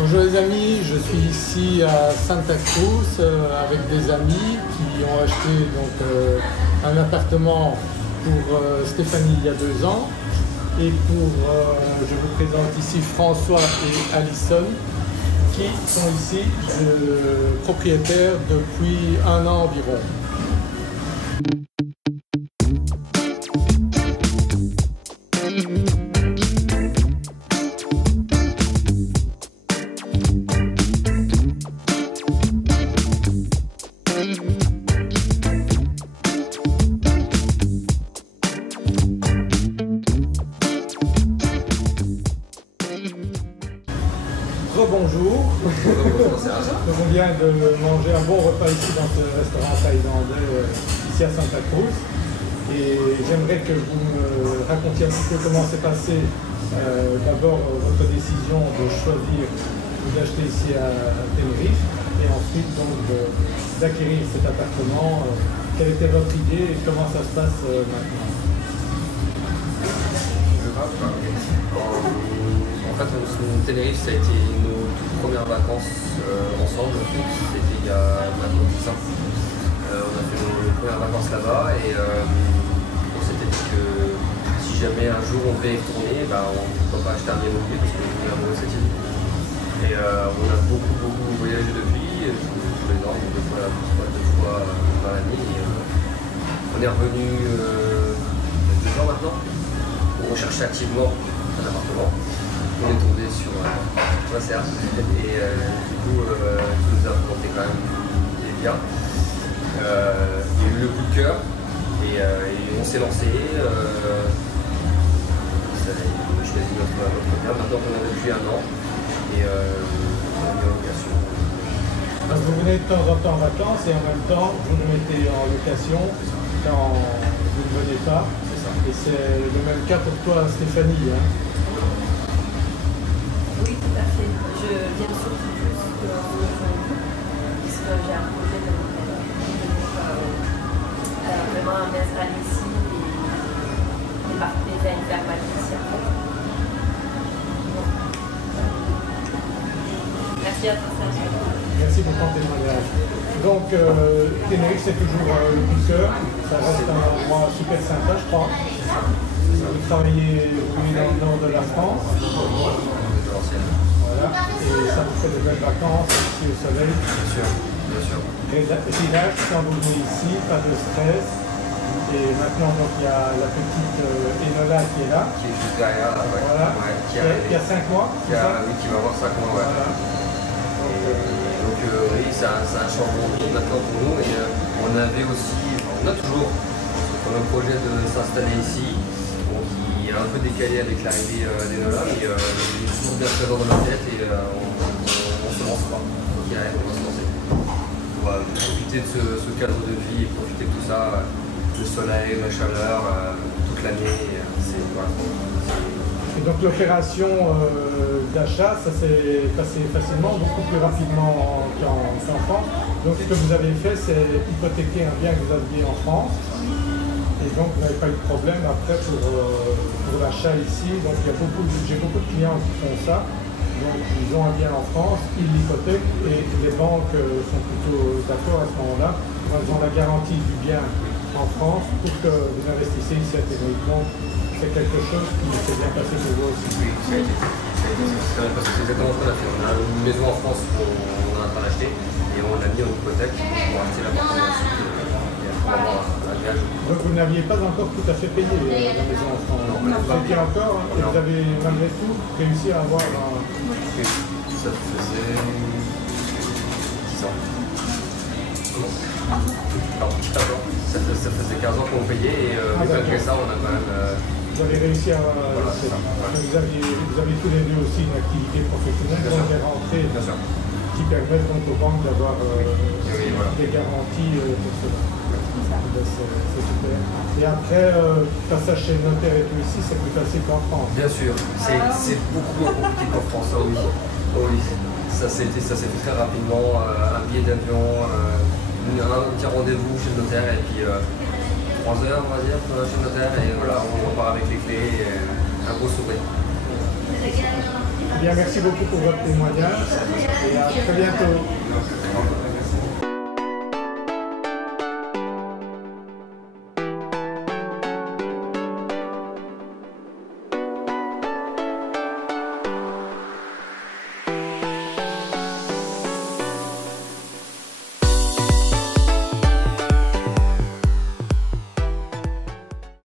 Bonjour les amis, je suis ici à Santa Cruz avec des amis qui ont acheté un appartement pour Stéphanie il y a 2 ans. Et je vous présente ici François et Alison qui sont ici propriétaires depuis 1 an environ. Bonjour. On vient de manger un bon repas ici dans ce restaurant thaïlandais ici à Santa Cruz. Et j'aimerais que vous me racontiez un petit peu comment s'est passé d'abord votre décision de choisir d'acheter ici à Tenerife et ensuite d'acquérir cet appartement. Quelle était votre idée et comment ça se passe maintenant? En fait, Tenerife, ça a été nos toutes premières vacances ensemble. C'était il y a maintenant 10 ans. On a fait nos premières vacances là-bas et on s'était dit que si jamais un jour on devait y retourner, on ne peut pas acheter un bien immobilier parce qu'on est amoureux de cette île. Et on a beaucoup voyagé depuis, tous les ans, 2 fois dans l'année. On est revenu il y a 2 ans maintenant. On recherchait activement un appartement. On est tombé sur Serre et du coup, tout nous a raconté quand même des biens. Il y a eu le coup de cœur et on s'est lancé. On a choisi notre bien. Maintenant qu'on a depuis 1 an et on a mis en location. Donc vous venez de temps en temps en vacances et en même temps vous nous mettez en location quand vous ne venez pas. C'est ça. Et c'est le même cas pour toi Stéphanie. Hein? Oui, tout à fait. Je viens surtout juste puisque j'ai un projet de vraiment m'installer ici et partir vers Valencia. Merci à tous. Merci pour ton témoignage. Donc, Tenerife, c'est toujours le coup de cœur. Ça reste un endroit super sympa, je crois. Vous travaillez dans le nord de la France. Voilà. Et ça vous fait de belles vacances ici au soleil. Bien sûr. Relax quand vous venez ici, pas de stress. Et maintenant, donc, il y a la petite Enola qui est là. Qui est juste derrière là, ouais. Voilà. Qui a 5 mois. Oui, qui va avoir 5 mois, ouais. Voilà. Donc oui, c'est un changement maintenant pour nous. Et on a toujours le projet de s'installer ici, qui est un peu décalé avec l'arrivée d'Enola, mais il est toujours bien présent dans notre tête et on se lance pas. Donc on va se lancer. On va profiter de ce cadre de vie et profiter de tout ça, le soleil, la chaleur, toute l'année. Voilà. Et donc l'opération d'achat, ça s'est passé facilement, beaucoup plus rapidement qu'en France. Donc ce que vous avez fait, c'est hypothéquer un bien que vous aviez en France. Et donc vous n'avez pas eu de problème après pour l'achat ici. Donc j'ai beaucoup de clients qui font ça. Donc ils ont un bien en France, ils l'hypothèquent et les banques sont plutôt d'accord à ce moment-là. Elles ont la garantie du bien en France pour que vous investissez ici à Tenerife. Donc c'est quelque chose qui s'est bien passé pour vous aussi. Oui, ça a été. C'est exactement ce qu'on a fait. On a une maison en France qu'on est en train d'acheter et on l'a mis en hypothèque pour acheter l'appartement ensuite pour avoir un gage. Donc vous n'aviez pas encore tout à fait payé la maison en France. Non, vous étiez encore, hein, et vous avez malgré tout réussi à avoir un... Ça faisait 10 ans. Non, 15 ans. Ça faisait 15 ans qu'on payait et malgré ça, on a quand même... Vous avez réussi à... Voilà, c'est ça. Vous avez tous les deux aussi une activité professionnelle, donc des rentrées qui permettent donc aux banques d'avoir des garanties pour cela. C'est super. Et après, passage chez le notaire et tout ici, c'est plus facile qu'en France. Bien sûr, c'est beaucoup moins compliqué qu'en France, oui. Oui. Ça s'est fait très rapidement, un billet d'avion, un petit rendez-vous chez le notaire et puis 3 heures on va dire chez le notaire et voilà, on repart avec les clés et un beau sourire. Eh bien, merci beaucoup pour votre témoignage et à très bientôt.